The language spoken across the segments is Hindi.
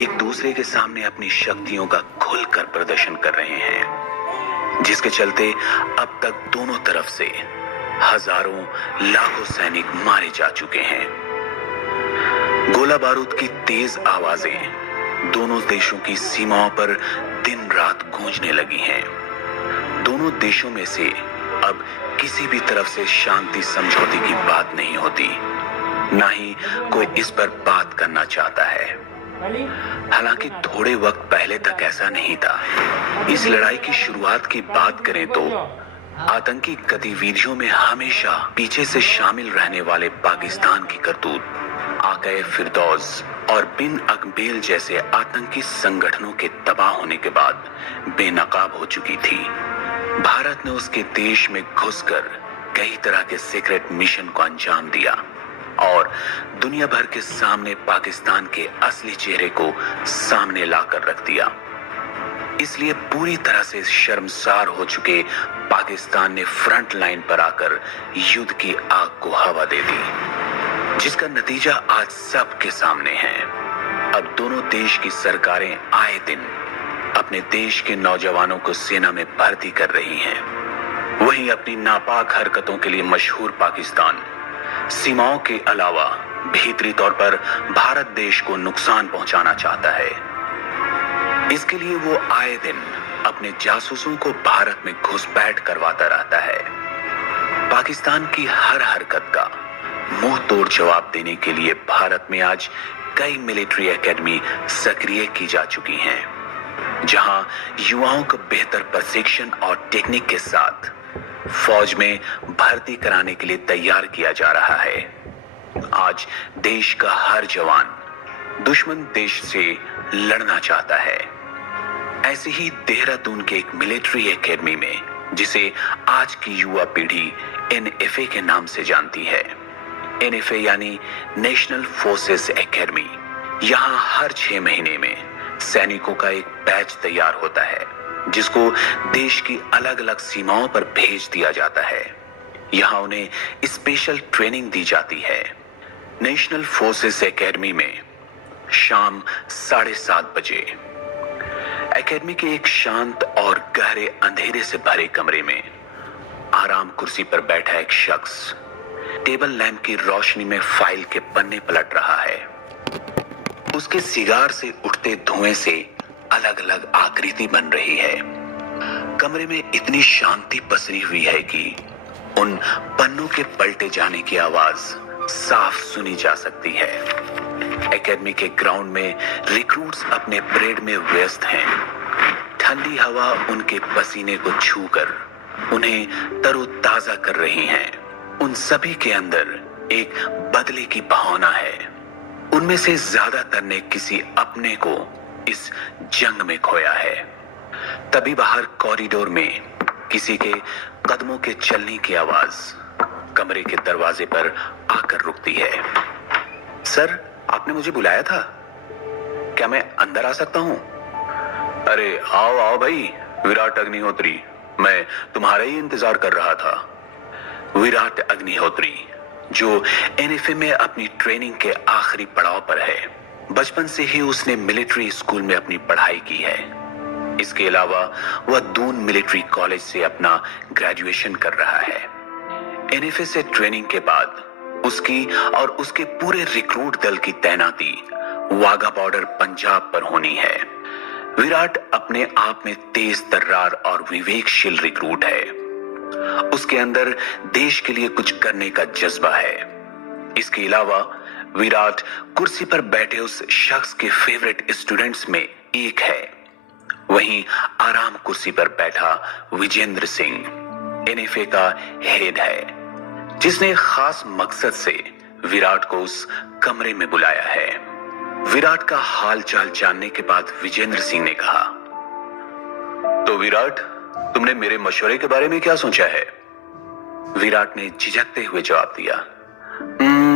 एक दूसरे के सामने अपनी शक्तियों का खुलकर प्रदर्शन कर रहे हैं, जिसके चलते अब तक दोनों तरफ से हजारों लाखों सैनिक मारे जा चुके हैं। गोला बारूद की तेज आवाजें दोनों देशों की सीमाओं पर दिन रात गूंजने लगी हैं। दोनों देशों में से अब किसी भी तरफ से शांति समझौते की बात नहीं होती, ना ही कोई इस पर बात करना चाहता है। हालांकि थोड़े वक्त पहले तक ऐसा नहीं था। इस लड़ाई की शुरुआत की बात करें तो आतंकी गतिविधियों में हमेशा पीछे से शामिल रहने वाले पाकिस्तान की करतूत आकाए फिरदौस और बिन अकबेल जैसे आतंकी संगठनों के तबाह होने के बाद बेनकाब हो चुकी थी। भारत ने उसके देश में घुसकर कई तरह के सीक्रेट मिशन को अंजाम दिया और दुनिया भर के सामने पाकिस्तान के असली चेहरे को सामने लाकर रख दिया। इसलिए पूरी तरह से शर्मसार हो चुके पाकिस्तान ने फ्रंट लाइन पर आकर युद्ध की आग को हवा दे दी, जिसका नतीजा आज सबके सामने है। अब दोनों देश की सरकारें आए दिन अपने देश के नौजवानों को सेना में भर्ती कर रही हैं। वहीं अपनी नापाक हरकतों के लिए मशहूर पाकिस्तान सीमाओं के अलावा भीतरी तौर पर भारत देश को नुकसान पहुंचाना चाहता है। इसके लिए वो आए दिन अपने जासूसों को भारत में घुसपैठ करवाता रहता है। पाकिस्तान की हर हरकत का मुंह तोड़ जवाब देने के लिए भारत में आज कई मिलिट्री एकेडमी सक्रिय की जा चुकी हैं, जहां युवाओं को बेहतर प्रशिक्षण और टेक्निक के साथ फौज में भर्ती कराने के लिए तैयार किया जा रहा है। आज देश का हर जवान दुश्मन देश से लड़ना चाहता है। ऐसे ही देहरादून के एक मिलिट्री एकेडमी में, जिसे आज की युवा पीढ़ी एनएफए के नाम से जानती है, एनएफए यानी नेशनल फोर्सेस एकेडमी, यहां हर 6 महीने में सैनिकों का एक बैच तैयार होता है, जिसको देश की अलग अलग सीमाओं पर भेज दिया जाता है। यहां उन्हें स्पेशल ट्रेनिंग दी जाती है। नेशनल फोर्सेस एकेडमी में शाम 7:30 बजे एकेडमी के एक शांत और गहरे अंधेरे से भरे कमरे में आराम कुर्सी पर बैठा एक शख्स टेबल लैंप की रोशनी में फाइल के पन्ने पलट रहा है। उसके सिगार से उठते धुएं से अलग अलग आकृति बन रही है। कमरे में इतनी शांति पसरी हुई है कि उन पन्नों के पलटे जाने की आवाज साफ सुनी जा सकती है। एकेडमी के ग्राउंड में रिक्रूट्स अपने परेड में व्यस्त हैं। ठंडी हवा उनके पसीने को छूकर उन्हें तरोताजा कर रही है। उन सभी के अंदर एक बदले की भावना है। उनमें से ज्यादातर ने किसी अपने को इस जंग में खोया है। तभी बाहर कॉरिडोर में किसी के कदमों के चलने की आवाज कमरे के दरवाजे पर आकर रुकती है। सर, आपने मुझे बुलाया था, क्या मैं अंदर आ सकता हूं? अरे आओ आओ भाई विराट अग्निहोत्री, मैं तुम्हारा ही इंतजार कर रहा था। विराट अग्निहोत्री, जो एनएफए में अपनी ट्रेनिंग के आखिरी पड़ाव पर है। बचपन से ही उसने मिलिट्री स्कूल में अपनी पढ़ाई की है। इसके अलावा वह दून मिलिट्री कॉलेज से अपना ग्रेजुएशन कर रहा है। एनएफए से ट्रेनिंग के बाद उसकी और उसके पूरे रिक्रूट दल की तैनाती वाघा बॉर्डर पंजाब पर होनी है। विराट अपने आप में तेज तर्रार और विवेकशील रिक्रूट है। उसके अंदर देश के लिए कुछ करने का जज्बा है। इसके अलावा विराट कुर्सी पर बैठे उस शख्स के फेवरेट स्टूडेंट्स में एक है। वहीं आराम कुर्सी पर बैठा विजेंद्र सिंह एनएफए का हेड है, जिसने खास मकसद से विराट को उस कमरे में बुलाया है। विराट का हाल चाल जानने के बाद विजेंद्र सिंह ने कहा, तो विराट, तुमने मेरे मशवरे के बारे में क्या सोचा है? विराट ने झिझकते हुए जवाब दिया,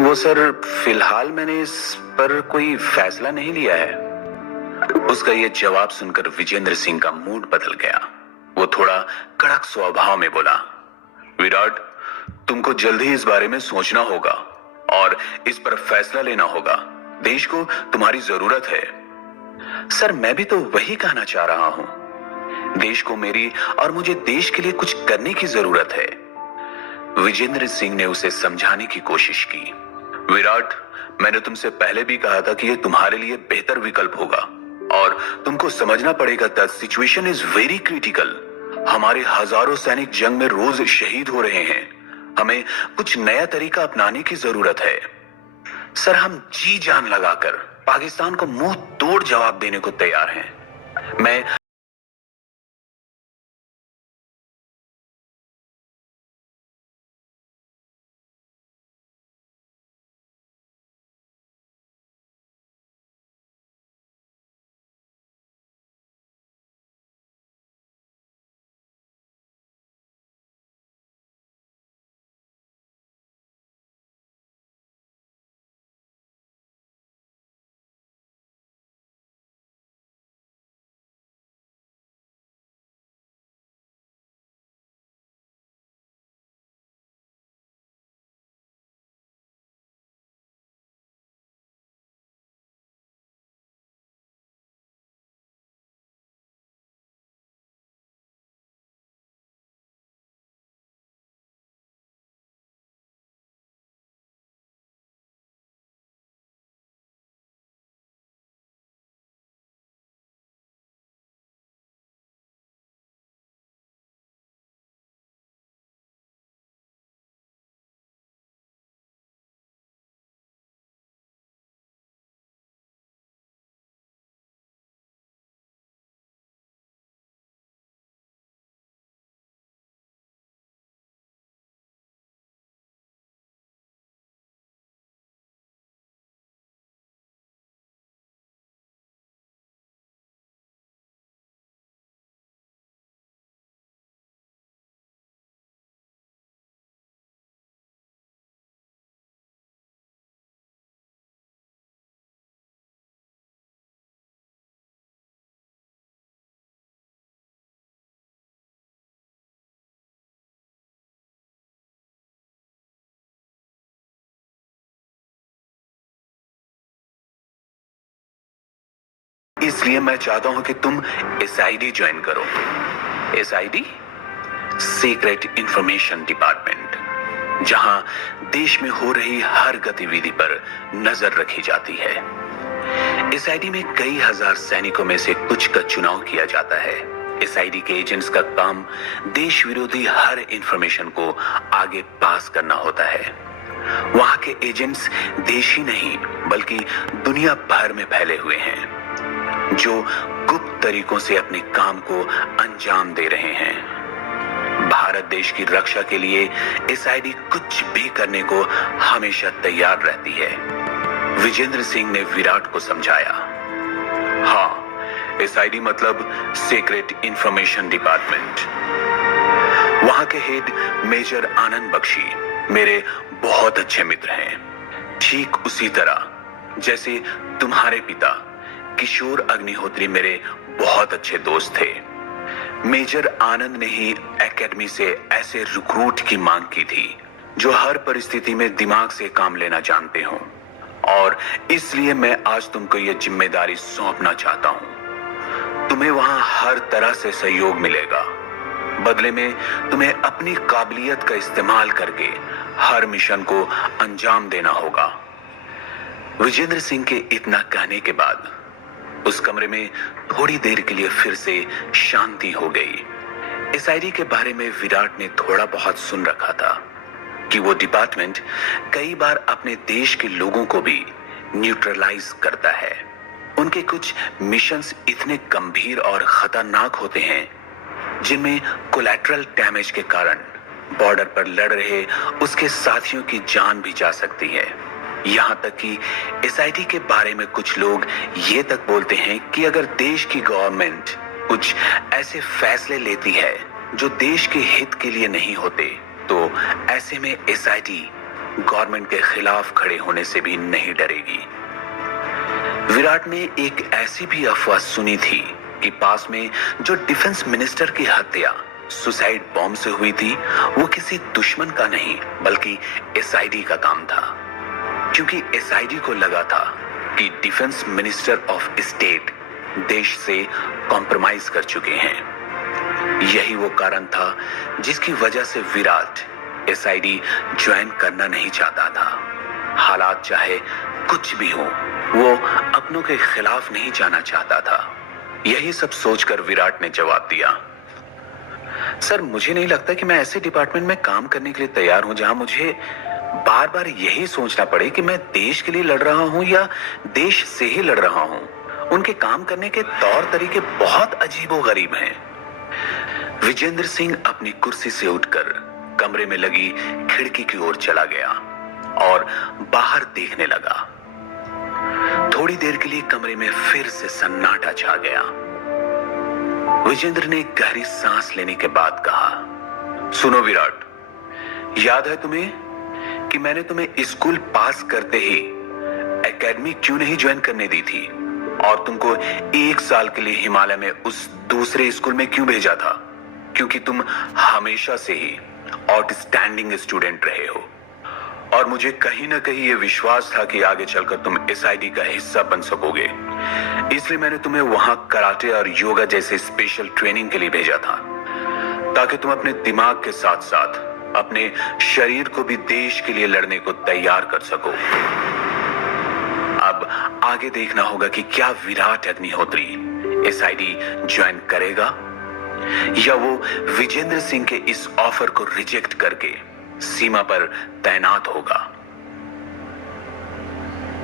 वो सर, फिलहाल मैंने इस पर कोई फैसला नहीं लिया है। उसका यह जवाब सुनकर विजेंद्र सिंह का मूड बदल गया। वो थोड़ा कड़क स्वभाव में बोला, विराट, तुमको जल्द ही इस बारे में सोचना होगा और इस पर फैसला लेना होगा। देश को तुम्हारी जरूरत है। सर, मैं भी तो वही कहना चाह रहा हूं। देश को मेरी और मुझे देश के लिए कुछ करने की जरूरत है। विजेंद्र सिंह ने उसे समझाने की कोशिश की। विराट, मैंने तुमसे पहले भी कहा था कि यह तुम्हारे लिए बेहतर विकल्प होगा और तुमको समझना पड़ेगा that situation is very critical. हमारे हजारों सैनिक जंग में रोज शहीद हो रहे हैं। हमें कुछ नया तरीका अपनाने की जरूरत है। सर, हम जी जान लगाकर पाकिस्तान को मुंह तोड़ जवाब देने को तैयार हैं। मैं इसलिए मैं चाहता हूं कि तुम एसआईडी ज्वाइन करो। एसआईडी, सीक्रेट इंफॉर्मेशन डिपार्टमेंट, जहां देश में हो रही हर गतिविधि पर नजर रखी जाती है। एसआईडी में कई हजार सैनिकों में से कुछ का चुनाव किया जाता है। एसआईडी के एजेंट्स का काम देश विरोधी हर इंफॉर्मेशन को आगे पास करना होता है। वहां के एजेंट्स देश ही नहीं बल्कि दुनिया भर में फैले हुए हैं, जो गुप्त तरीकों से अपने काम को अंजाम दे रहे हैं। भारत देश की रक्षा के लिए एसआईडी कुछ भी करने को हमेशा तैयार रहती है। विजेंद्र सिंह ने विराट को समझाया। हाँ, एसआईडी मतलब सीक्रेट इंफॉर्मेशन डिपार्टमेंट। वहां के हेड मेजर आनंद बख्शी मेरे बहुत अच्छे मित्र हैं, ठीक उसी तरह जैसे तुम्हारे पिता किशोर अग्निहोत्री मेरे बहुत अच्छे दोस्त थे। मेजर आनंद ने ही एकेडमी से ऐसे रिक्रूट की मांग की थी जो हर परिस्थिति में दिमाग से काम लेना जानते हों, और इसलिए मैं आज तुमको यह जिम्मेदारी सौंपना चाहता हूं। तुम्हें वहां हर तरह से सहयोग मिलेगा। बदले में तुम्हें अपनी काबिलियत का इस्तेमाल करके हर मिशन को अंजाम देना होगा। विजेंद्र सिंह के इतना कहने के बाद उस कमरे में थोड़ी देर के लिए फिर से शांति हो गई। एसआईडी के बारे में विराट ने थोड़ा बहुत सुन रखा था कि वो डिपार्टमेंट कई बार अपने देश के लोगों को भी न्यूट्रलाइज करता है। उनके कुछ मिशंस इतने गंभीर और खतरनाक होते हैं जिनमें कोलैटरल डैमेज के कारण बॉर्डर पर लड़ रहे उसके साथियों की जान भी जा सकती है। यहां तक कि एसआईडी के बारे में कुछ लोग ये तक बोलते हैं कि अगर देश की गवर्नमेंट कुछ ऐसे फैसले लेती है जो देश के हित के लिए नहीं होते, तो ऐसे में एसआईडी गवर्नमेंट के खिलाफ खड़े होने से भी नहीं डरेगी। विराट ने एक ऐसी भी अफवाह सुनी थी कि पास में जो डिफेंस मिनिस्टर की हत्या सुसाइड बॉम्ब से हुई थी, वो किसी दुश्मन का नहीं बल्कि एसआईडी का काम था, क्योंकि एसआईडी को लगा था कि डिफेंस मिनिस्टर ऑफ स्टेट देश से कॉम्प्रोमाइज कर चुके हैं। यही वो कारण था जिसकी वजह से विराट एसआईडी ज्वाइन करना नहीं चाहता था। हालात चाहे कुछ भी हो, वो अपनों के खिलाफ नहीं जाना चाहता था। यही सब सोचकर विराट ने जवाब दिया, सर मुझे नहीं लगता कि मैं ऐसे डिपार्टमेंट में काम करने के लिए तैयार हूं जहां मुझे बार बार यही सोचना पड़े कि मैं देश के लिए लड़ रहा हूं या देश से ही लड़ रहा हूं। उनके काम करने के तौर तरीके बहुत अजीबोगरीब हैं। विजेंद्र सिंह अपनी कुर्सी से उठकर कमरे में लगी खिड़की की ओर चला गया और बाहर देखने लगा। थोड़ी देर के लिए कमरे में फिर से सन्नाटा छा गया। विजेंद्र ने गहरी सांस लेने के बाद कहा, सुनो विराट, याद है तुम्हें कि मैंने तुम्हें स्कूल पास करते ही एकेडमी क्यों नहीं ज्वाइन करने दी थी और तुमको 1 साल के लिए हिमालय में उस दूसरे स्कूल में क्यों भेजा था? क्योंकि तुम हमेशा से ही आउटस्टैंडिंग स्टूडेंट रहे हो और मुझे कहीं ना कहीं यह विश्वास था कि आगे चलकर तुम एसआईडी का हिस्सा बन सकोगे। इसलिए मैंने तुम्हें वहां कराटे और योगा जैसे स्पेशल ट्रेनिंग के लिए भेजा था, ताकि तुम अपने दिमाग के साथ साथ अपने शरीर को भी देश के लिए लड़ने को तैयार कर सको। अब आगे देखना होगा कि क्या विराट अग्निहोत्री एसआईडी ज्वाइन करेगा या वो विजेंद्र सिंह के इस ऑफर को रिजेक्ट करके सीमा पर तैनात होगा।